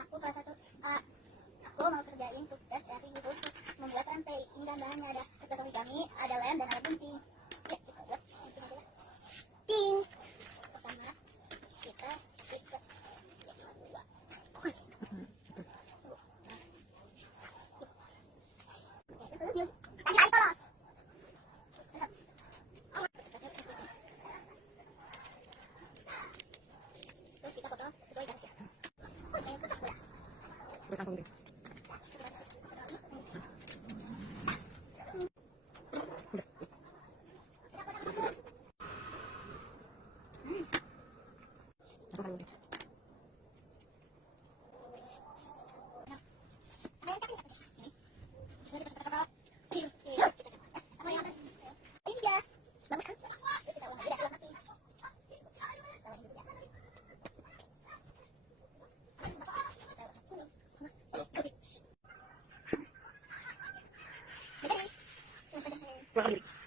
Aku salah satu aku mau kerjain tugas dari YouTube membuat rantai. Ini kan bahannya ada kertas origami, ada lem dan ada gunting. Ya, kita buat gunting aja lah. Ting. Pertama kita ikat jadi dua. Tadi polos. Terus kita potong sesuai garis ya. Terus langsung deh. Masukkan dulu. Keluarkan diri.